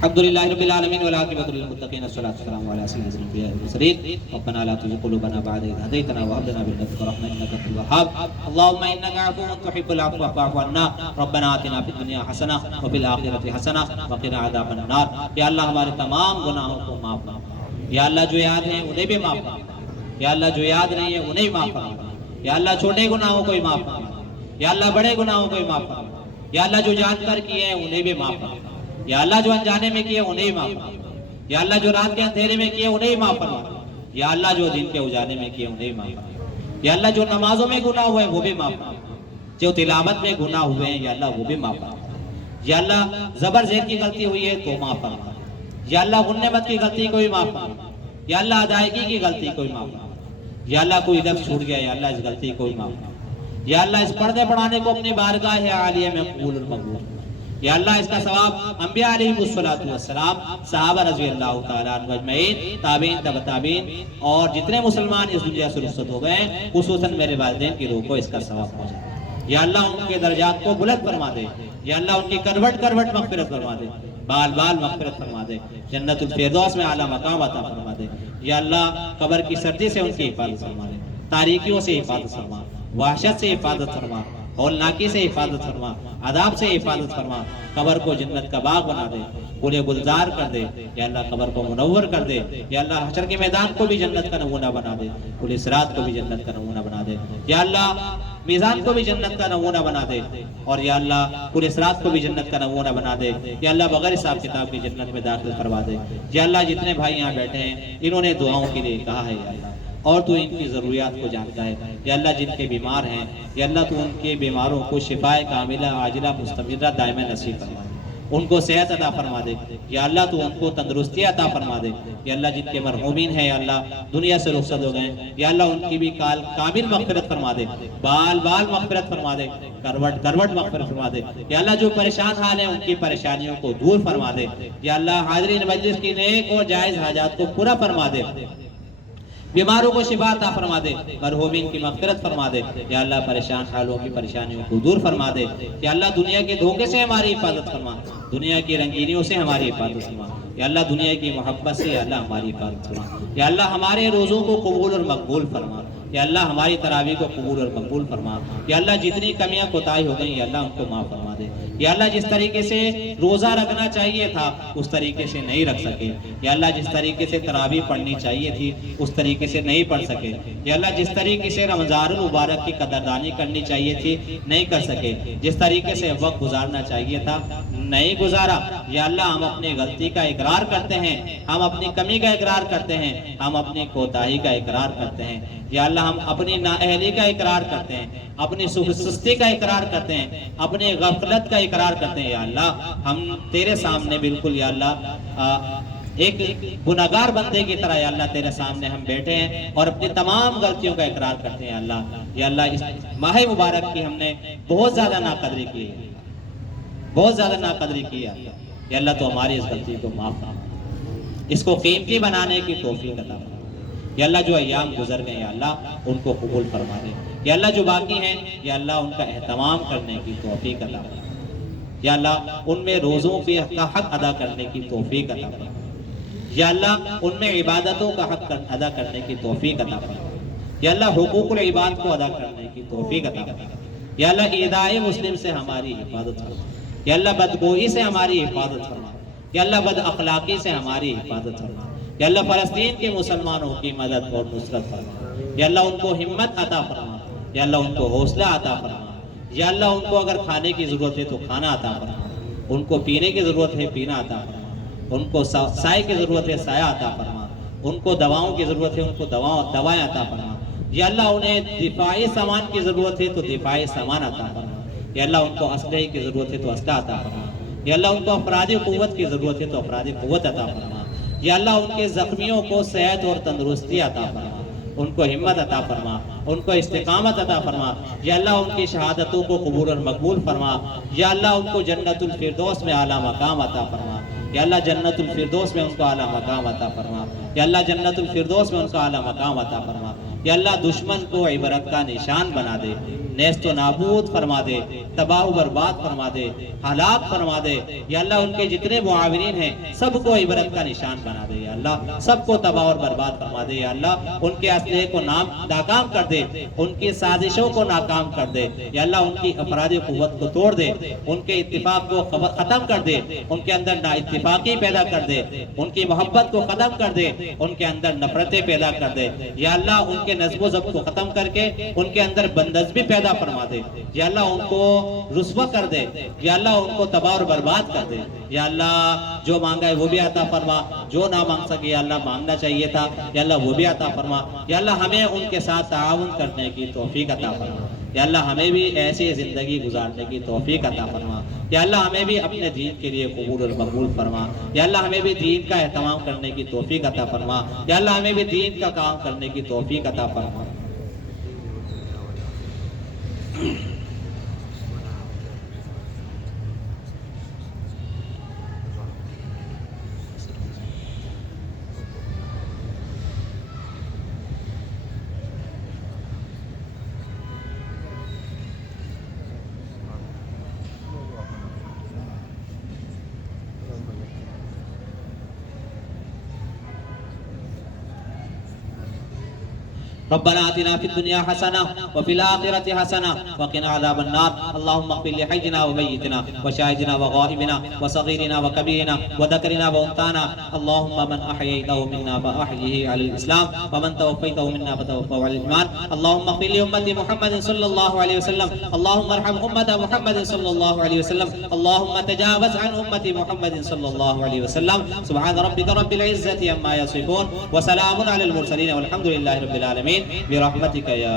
الحمدللہ رب العالمین والعاقبۃ للمتقین والصلاۃ والسلام علی سیدنا الانبیاء والمرسلین ربنا لا تزغ قلوبنا بعد إذ هديتنا وهب لنا من لدنك رحمة إنك أنت الوهاب اللهم إنك عفو تحب العفو فاعف عنا ربنا آتنا في الدنيا حسنة وفي الآخرة حسنة وقنا عذاب النار یا اللہ ہمارے تمام گناہوں کو معاف فرما یا اللہ جو یاد ہیں انہیں بھی معاف فرما یا اللہ جو یاد نہیں ہے انہیں بھی معاف فرما یا اللہ چھوٹے گناہوں کو بھی معاف فرما یا اللہ بڑے گناہوں کو بھی معاف فرما یا اللہ جو جان کر کیے ہیں انہیں بھی معاف فرما یا اللہ جو انجانے میں کیے انہیں معاف فرما یا اللہ جو رات کے اندھیرے میں کیے انہیں معاف فرما یا اللہ جو دن کے اجالے میں کیے انہیں معاف فرما یا اللہ جو نمازوں میں گناہ ہوئے وہ بھی معاف فرما جو تلاوت میں گناہ ہوئے ہیں یا اللہ وہ بھی معاف فرما یا اللہ زبر زیر کی غلطی ہوئی ہے تو معاف فرما یا اللہ غنہ مت کی غلطی کو بھی معاف فرما یا اللہ ادائیگی کی غلطی کو بھی معاف فرما یا اللہ کوئی لفظ چھوٹ گیا یا اللہ اس غلطی کو بھی معاف فرما یا اللہ اس پردے پڑھانے کو اپنی بارگاہ عالیہ میں قبول اور مقبول یا اللہ اس کا ثواب انبیاء علیہ السلام صحابہ رضی اللہ تعالیٰ عنہ اجمعین تابعین تبع تابعین اور جتنے مسلمان اس دنیا سے رخصت ہو گئے ہیں خصوصاً میرے والدین کی روح کو اس کا ثواب پہنچے یا اللہ ان کے درجات کو بلند فرما دے یا اللہ ان کی کروٹ کروٹ مغفرت فرما دے بال بال مغفرت فرما دے جنت الفردوس میں اعلیٰ مقام عطا فرما دے یا اللہ قبر کی سردی سے ان کی حفاظت فرما دے تاریکیوں سے حفاظت فرما وحشت سے حفاظت فرما ہولناکی سے حفاظت فرما عذاب سے حفاظت فرما قبر کو جنت کا باغ بنا دے گلے گلزار کر دے یا اللہ قبر کو منور کر دے یا اللہ حشر کے میدان کو بھی جنت کا نمونہ بنا دے کل صراط کو بھی جنت کا نمونہ بنا دے یا اللہ میزان کو بھی جنت کا نمونہ بنا دے اور یا اللہ کل صراط کو بھی جنت کا نمونہ بنا دے یا اللہ بغیر حساب کتاب کی جنت میں داخل کروا دے یا اللہ جتنے بھائی یہاں بیٹھے ہیں انہوں نے دعاؤں کے لیے کہا ہے یا اللہ اور تو ان کی ضروریات کو جانتا ہے یا اللہ جن کے بیمار ہیں یا اللہ تو ان کے بیماروں کو شفاء کاملہ عاجلہ مستمرہ دائمہ نصیب فرما دے ان کو صحت عطا فرما دے یا اللہ تو ان کو تندرستی عطا فرما دے یا اللہ جن کے مرحومین ہیں یا اللہ دنیا سے رخصت ہو گئے یا اللہ ان کی بھی کامل مغفرت فرما دے بال بال مغفرت فرما دے کروٹ کروٹ مغفرت فرما دے یا اللہ جو پریشان حال ہیں ان کی پریشانیوں کو دور فرما دے یا اللہ حاضرین مجلس کی نیک اور جائز حاجات کو پورا فرما دے بیماروں کو شفا عطا فرما دے مرحومین کی مغفرت فرما دے یا اللہ پریشان حالوں کی پریشانیوں کو دور فرما دے یا اللہ دنیا کے دھوکے سے ہماری حفاظت فرما دنیا کی رنگینیوں سے ہماری حفاظت فرما یا اللہ دنیا کی محبت سے یا اللہ ہماری حفاظت فرما یا اللہ ہمارے روزوں کو قبول اور مقبول فرما یا اللہ ہماری تراویح کو قبول اور مقبول فرما یا اللہ جتنی کمیاں کوتاہی ہو گئی یا اللہ ان کو معاف فرما دے یا اللہ جس طریقے سے روزہ رکھنا چاہیے تھا اس طریقے سے نہیں رکھ سکے یا اللہ جس طریقے سے تراویح پڑھنی چاہیے تھی اس طریقے سے نہیں پڑھ سکے یا اللہ جس طریقے سے رمضان المبارک کی قدردانی کرنی چاہیے تھی نہیں کر سکے جس طریقے سے وقت گزارنا چاہیے تھا نہیں گزارا یا اللہ ہم اپنی غلطی کا اقرار کرتے ہیں ہم اپنی کمی کا اقرار کرتے ہیں ہم اپنی کوتاہی کا اقرار کرتے ہیں یا اللہ ہم اپنی نااہلی کا اقرار کرتے ہیں اپنی سستی کا اقرار کرتے ہیں اپنی غفلت کا اقرار کرتے ہیں یا اللہ ہم تیرے سامنے بالکل یا اللہ ایک گناہگار بندے کی طرح یا اللہ تیرے سامنے ہم بیٹھے ہیں اور اپنی تمام غلطیوں کا اقرار کرتے ہیں یا اللہ اس ماہ مبارک کی ہم نے بہت زیادہ ناقدری کی ہے بہت زیادہ ناقدری کی ہے یا اللہ تو ہماری اس غلطی کو معاف فرما اس کو قیمتی بنانے کی توفیق عطا فرما یا اللہ جو ایام گزر گئے یا اللہ ان کو قبول فرما دے یا اللہ جو باقی ہیں یا اللہ ان کا اہتمام کرنے کی توفیق عطا فرما یا اللہ ان میں روزوں کا حق ادا کرنے کی توفیق عطا فرما یا اللہ ان میں عبادتوں کا حق ادا کرنے کی توفیق عطا فرما یا اللہ حقوق العباد کو ادا کرنے کی توفیق عطا فرما یا اللہ ایذائے مسلم سے ہماری حفاظت فرما یا اللہ بدگوئی سے ہماری حفاظت فرما یا اللہ بد اخلاقی سے ہماری حفاظت فرما یا اللہ فلسطین کے مسلمانوں کی مدد اور نصرت فرما یا اللہ ان کو ہمت عطا فرما یا اللہ ان کو حوصلہ عطا فرما یا اللہ ان کو اگر کھانے کی ضرورت ہے تو کھانا عطا فرما ان کو پینے کی ضرورت ہے پینا عطا فرما ان کو سائے کی ضرورت ہے سایہ عطا فرما ان کو دواؤں کی ضرورت ہے ان کو دوائیں عطا فرما یا اللہ انہیں دفاعی سامان کی ضرورت ہے تو دفاعی سامان عطا فرما یا اللہ ان کو اسلحے کی ضرورت ہے تو اسلحہ عطا فرما یا اللہ ان کو افرادی قوت کی ضرورت ہے تو افرادی قوت عطا فرما یا اللہ ان کے زخمیوں کو صحت اور تندرستی عطا فرما ان کو ہمت عطا فرما ان کو استقامت عطا فرما یا اللہ ان کی شہادتوں کو قبول اور مقبول فرما یا اللہ ان کو جنت الفردوس میں اعلیٰ مقام عطا فرما یا اللہ جنت الفردوس میں ان کو اعلیٰ مقام عطا فرما یا اللہ جنت الفردوس میں ان کو اعلیٰ مقام عطا فرما یا اللہ دشمن کو عبرت کا نشان بنا دے، نیست و نابود فرما دے، تباہ و برباد فرما دے، ہلاک فرما دے، یا اللہ ان کے جتنے معاونین ہیں سب کو عبرت کا نشان بنا دے، یا اللہ سب کو تباہ اور برباد فرما دے، یا اللہ ان کے اسلحے کو ناکام کر دے، ان کی سازشوں کو ناکام کر دے، یا اللہ ان کی افراد قوت کو توڑ دے، ان کے اتفاق کو ختم کر دے، ان کے اندر نا اتفاقی پیدا کر دے، ان کی محبت کو ختم کر دے، ان کے اندر نفرتیں پیدا کر دے، یا اللہ ان کے نظم و ضبط کو ختم کر کے ان کے اندر بندنظمی پیدا فرما دے، یا اللہ ان کو رسوا کر دے، یا اللہ ان کو تباہ اور برباد کر دے، یا اللہ جو مانگا ہے وہ بھی عطا فرما، جو نہ مانگ سکے یا اللہ مانگنا چاہیے تھا یا اللہ وہ بھی عطا فرما، یا اللہ ہمیں ان کے ساتھ تعاون کرنے کی توفیق عطا فرما، یا اللہ ہمیں بھی ایسی زندگی گزارنے کی توفیق عطا فرما، یا اللہ ہمیں بھی اپنے دین کے لیے قبول اور مقبول فرما، یا اللہ ہمیں بھی دین کا اہتمام کرنے کی توفیق عطا فرما، یا اللہ ہمیں بھی دین کا کام کرنے کی توفیق عطا فرما۔ ربنا آتنا في الدنيا حسنة وفي الآخرة حسنة وقنا عذاب النار اللهم اغفر لحينا وميتنا وشاهدنا وغائبنا وصغيرنا وكبيرنا وذكرنا وأنثانا اللهم من أحييته منا فأحيه على الإسلام ومن توفيته منا فتوفه على الإيمان اللهم اغفر لأمة محمد صلى الله عليه وسلم اللهم ارحم أمة محمد صلى الله عليه وسلم اللهم تجاوز عن أمة محمد صلى الله عليه وسلم سبحان ربك رب العزة عما يصفون وسلام على المرسلين والحمد لله رب العالمين برحمتك يا